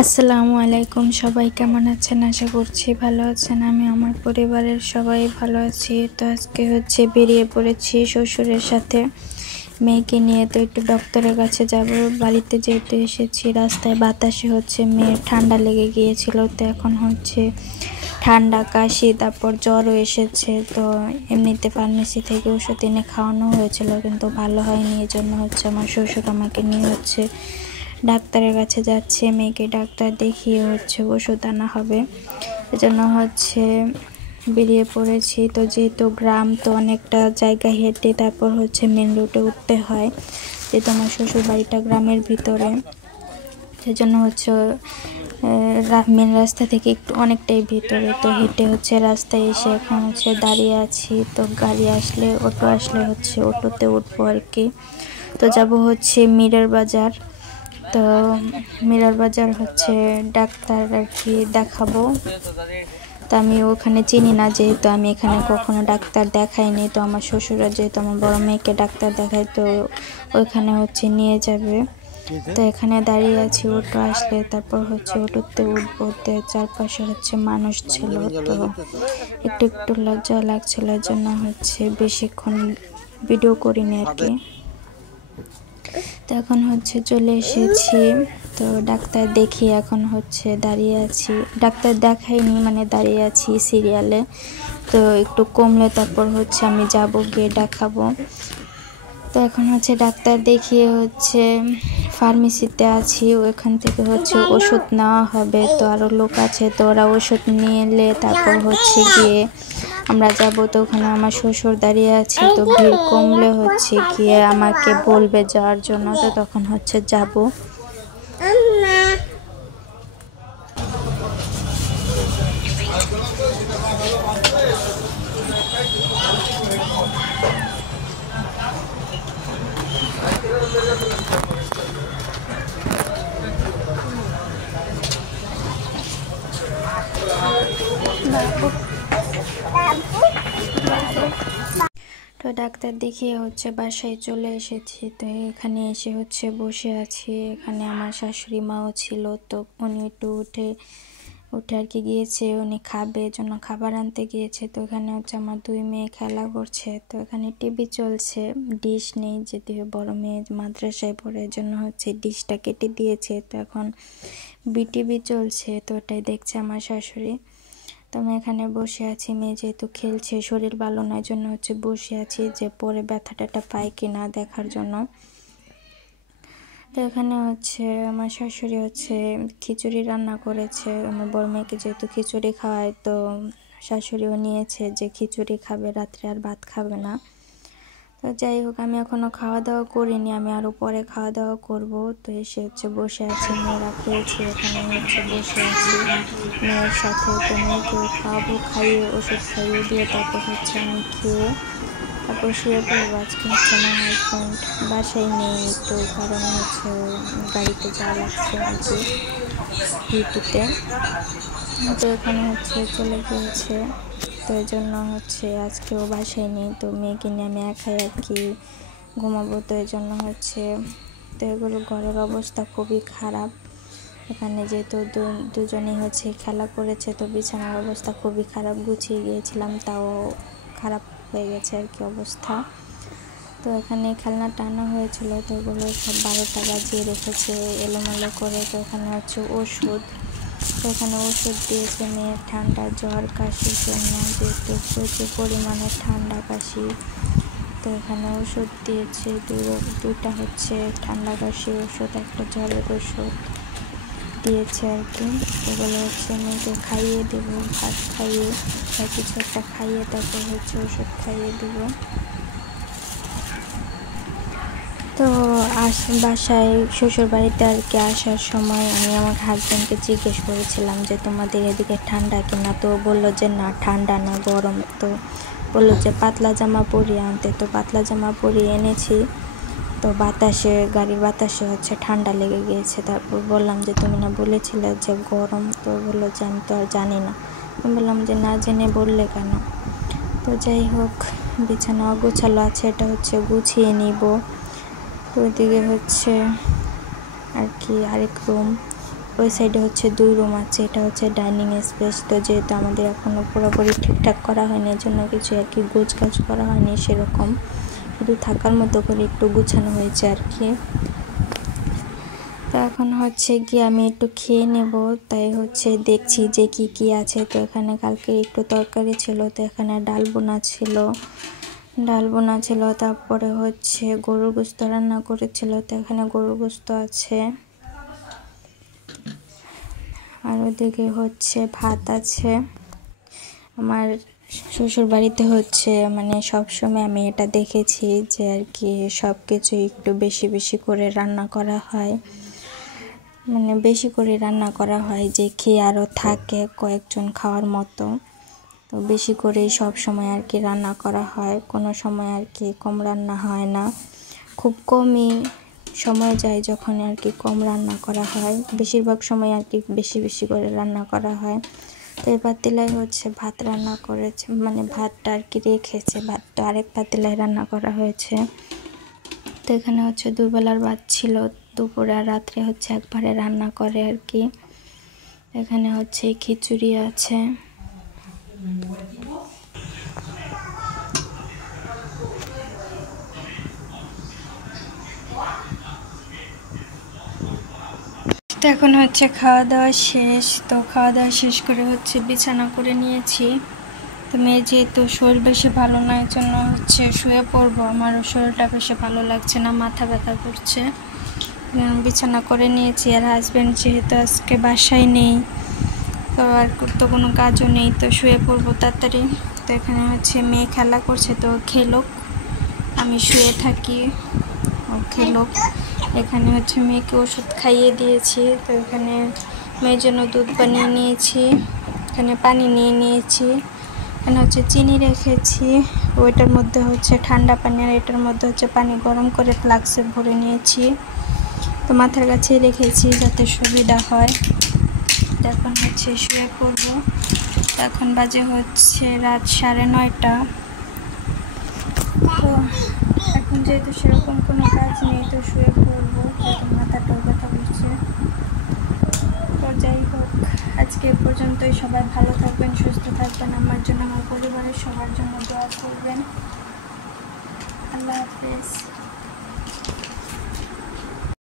আসসালামু আলাইকুম, সবাই কেমন আছেন? আশা করছি ভালো আছেন। আমি আমার পরিবারের সবাই ভালো আছি। তো আজকে বেরিয়ে পড়েছি শ্বশুরের সাথে, মেয়েকে নিয়ে। তো একটু ডক্টরের কাছে যাব। বাড়িতে যেহেতু এসেছি, রাস্তায় বাতাসে মেয়ের ঠান্ডা লেগে গিয়েছিল। তো এখন ঠান্ডা, কাশি, তারপর জ্বরও এসেছে। তো এমনিতে ফার্মেসি থেকে ওষুধ এনে খাওয়ানো হয়েছিল, কিন্তু ভালো হয়নি। এই জন্য আমার শ্বশুর আমাকে নিয়ে ডাক্তারের কাছে যাচ্ছে। মেয়েকে ডাক্তার দেখিয়ে ওষুধ আনা হবে। এজন্য বেরিয়ে পড়েছি। তো যেহেতু গ্রাম, তো অনেকটা জায়গা হেঁটে তারপর মেন রোডে উঠতে হয়, যেহেতু আমার শ্বশুর বাড়িটা গ্রামের ভিতরে। সেজন্য মেন রাস্তা থেকে একটু অনেকটাই ভিতরে। তো হেঁটে রাস্তায় এসে এখন দাঁড়িয়ে আছি। তো গাড়ি আসলে, অটো আসলে অটোতে উঠবো আর কি। তো যাব মিরার বাজার। তো মিরার বাজার ডাক্তার আর কি দেখাবো। তো আমি ওখানে চিনি না, যেহেতু আমি এখানে কখনো ডাক্তার দেখাইনি। তো আমার শ্বশুরা যেহেতু আমার বড় মেয়েকে ডাক্তার দেখায়, তো ওইখানে নিয়ে যাবে। তো এখানে দাঁড়িয়ে আছি, অটো আসলে তারপর অটোতে উঠবো। তো চারপাশে মানুষ ছিল, তো একটু একটু লজ্জা লাগছিল। এর জন্য বেশিক্ষণ ভিডিও করিনি আর কি। তো এখন চলে এসেছি। তো ডাক্তার দেখিয়ে এখন দাঁড়িয়ে আছি। ডাক্তার দেখাইনি, মানে দাঁড়িয়ে আছি সিরিয়ালে। তো একটু কমলে তারপর আমি যাব, গিয়ে দেখাবো। তো এখন ডাক্তার দেখিয়ে ফার্মেসিতে আছি। ওখান থেকে ওষুধ নেওয়া হবে। তো আরও লোক আছে, তো ওরা ওষুধ নিলে তারপর গিয়ে আমরা যাব। তো ওখানে আমার শ্বশুর দাঁড়িয়ে আছে। তো ভিড় কমলে গিয়ে আমাকে বলবে যাওয়ার জন্য। তো তখন যাব। তো ডাক্তার দেখিয়ে বাসায় চলে এসেছি। তো এখানে এসে বসে আছি। এখানে আমার শাশুড়ি মাও ছিল। তো উনি একটু উঠে আর কি গিয়েছে, উনি খাবে, জন্য খাবার আনতে গিয়েছে। তো এখানে আমার দুই মেয়ে খেলা করছে। তো এখানে টিভি চলছে, ডিশ নেই, যদিও বড় মেয়ে মাদ্রাসায় পড়ে, জন্য ডিশটা কেটে দিয়েছে। তো এখন বিটিভি চলছে, তো ওটাই দেখছে আমার শাশুড়ি। তো আমি এখানে বসে আছি। মেয়ে যেহেতু খেলছে, শরীর ভালো নয়, জন্য বসে আছি, যে পরে ব্যথাটা পায় কিনা দেখার জন্য। তো এখানে আমার শাশুড়ি খিচুড়ি রান্না করেছে। আমার বড় মেয়েকে যেহেতু খিচুড়ি খাওয়ায়, তো শাশুড়িও নিয়েছে যে খিচুড়ি খাবে, রাত্রে আর ভাত খাবে না। তো যাই হোক, আমি এখনো খাওয়া দাওয়া করিনি, আমি আরও পরে খাওয়া দাওয়া করব। তো এসে বসে আছি, মেয়েরা খেয়েছি, এখানে বসে আছি মেয়ের সাথে। তো মেয়েকেও খাওয়াবো, খাইয়ে ওষুধ খাইয়ে দিয়ে তারপর আমি খেয়ে তারপর শুয়ে পড়বো। আজকে আমার হাজব্যান্ড বাসায় নেই, তো কারণ গাড়িতে যাওয়া লাগছে আর কি, ডিউটিতে। তো এখানে চলে গিয়েছে। তো এই জন্য আজকেও বাসায় নেই। তো মেয়েকে নিয়ে আমি একাই আর কি ঘুমাবো। তো এই জন্য তো এগুলো ঘরের অবস্থা খুবই খারাপ। এখানে যেহেতু দুজনেই খেলা করেছে, তো বিছানার অবস্থা খুবই খারাপ। গুছিয়ে গিয়েছিলাম, তাও খারাপ হয়ে গেছে আর কি অবস্থা। তো এখানে খেলনা টানা হয়েছিল, তো ওগুলো সব 12টা বাজিয়ে রেখেছে এলোমেলো করে। তো এখানে ওষুধ। তো এখানে ওষুধ দিয়েছে মেয়ের ঠান্ডা, জ্বর, কাশির জন্য, যেহেতু প্রচুর পরিমাণে ঠান্ডা, কাশি। তো এখানে ওষুধ দিয়েছে দুইটা ঠান্ডা কাশির ওষুধ, একটা জ্বরের ওষুধ দিয়েছে আর কি। এগুলো মেয়েকে খাইয়ে দেবো, ভাত খাইয়ে বা কিছু একটা খাইয়ে তারপর ওষুধ খাইয়ে দেবো। তো বাসায় শ্বশুর বাড়িতে আর কি আসার সময় আমি আমার হাজব্যান্ডকে জিজ্ঞেস করেছিলাম যে তোমাদের এদিকে ঠান্ডা কিনা। তো বললো যে না, ঠান্ডা না, গরম। তো বললো যে পাতলা জামা পরিয়ে আনতে। তো পাতলা জামা পরিয়ে এনেছি। তো গাড়ির বাতাসে ঠান্ডা লেগে গিয়েছে। তারপর বললাম যে তুমি না বলেছিলে যে গরম। তো বললো যে আমি তো আর জানি না। আমি বললাম যে না জেনে বললে কেন। তো যাই হোক, বিছানা অগোছালো আছে, এটা গুছিয়ে নিব। তো ওইদিকে আর কি আরেক রুম। ওই সাইডে হচ্ছে 2 রুম আছে, এটা হচ্ছে ডাইনিং স্পেস। তো যেহেতু আমাদের এখনও পুরোপুরি ঠিকঠাক করা হয়নি, এর জন্য কিছু আর কি গোছগাছ করা হয়নি সেরকম, শুধু থাকার মতো করে একটু গুছানো হয়েছে আর কি। তো এখন হচ্ছে গিয়ে আমি একটু খেয়ে নেব, তাই হচ্ছে দেখছি যে কি আছে। তো এখানে কালকে একটু তরকারি ছিল, তো এখানে ডাল বোনা ছিল, তারপরে হচ্ছে গরুর গোশত রান্না করেছিল, তো এখানে গরুর গোশত আছে। আর ওদিকে হচ্ছে ভাত আছে। আমার শ্বশুর বাড়িতে হচ্ছে মানে সবসময় আমি এটা দেখেছি যে আর কি সব কিছু একটু বেশি বেশি করে রান্না করা হয়, মানে বেশি করে রান্না করা হয় যে খেয়ে আরও থাকে কয়েকজন খাওয়ার মতো। তো বেশি করেই সব সময় আর কি রান্না করা হয়, কোনো সময় আর কি কম রান্না হয় না। খুব কমই সময় যায় যখন আর কি কম রান্না করা হয়, বেশিরভাগ সময় আর কি বেশি বেশি করে রান্না করা হয়। তো এই পাতিলায় হচ্ছে ভাত রান্না করেছে, মানে ভাতটা আর কি রেখেছে, ভাতটা আরেক পাতিলায় রান্না করা হয়েছে। তো এখানে হচ্ছে দুবেলার ভাত ছিল, দুপুরে আর রাত্রে হচ্ছে একবারে রান্না করে আর কি। এখানে হচ্ছে খিচুড়ি আছে। তো এখন হচ্ছে খাওয়া দাওয়া শেষ। তো খাওয়া দাওয়া শেষ করে হচ্ছে বিছানা করে নিয়েছি। তো মেয়ের যেহেতু শরীর বেশি ভালো না, এর জন্য হচ্ছে শুয়ে পড়বো। আমারও শরীরটা বেশি ভালো লাগছে না, মাথা ব্যথা করছে, বিছানা করে নিয়েছি। আর হাজব্যান্ড যেহেতু আজকে বাসায় নেই, তো আর তো কোনো কাজও নেই, তো শুয়ে পড়বো তাড়াতাড়ি। তো এখানে হচ্ছে মেয়ে খেলা করছে, তো খেলুক, আমি শুয়ে থাকি, ও খেলুক। এখানে হচ্ছে মেয়েকে ওষুধ খাইয়ে দিয়েছি। তো এখানে মেয়ের জন্য দুধ বানিয়ে নিয়েছি, এখানে পানি নিয়ে নিয়েছি, এখানে হচ্ছে চিনি রেখেছি, ওইটার মধ্যে হচ্ছে ঠান্ডা পানি, আর এটার মধ্যে হচ্ছে পানি গরম করে ফ্লাক্সে ভরে নিয়েছি। তো মাথার কাছে রেখেছি যাতে সুবিধা হয়। এখন হচ্ছে শুয়ে পড়বো। এখন বাজে হচ্ছে রাত 9:30। তো এখন যেহেতু সেরকম কোনো কাজ নেই, তো শুয়ে পড়বো, যেহেতু মাথাটাও ব্যথা করছে। তো যাই হোক, আজকে এ পর্যন্তই। সবাই ভালো থাকবেন, সুস্থ থাকবেন, আমার জন্য, আমার পরিবারের সবার জন্য দোয়া করবেন। আল্লাহ হাফেজ।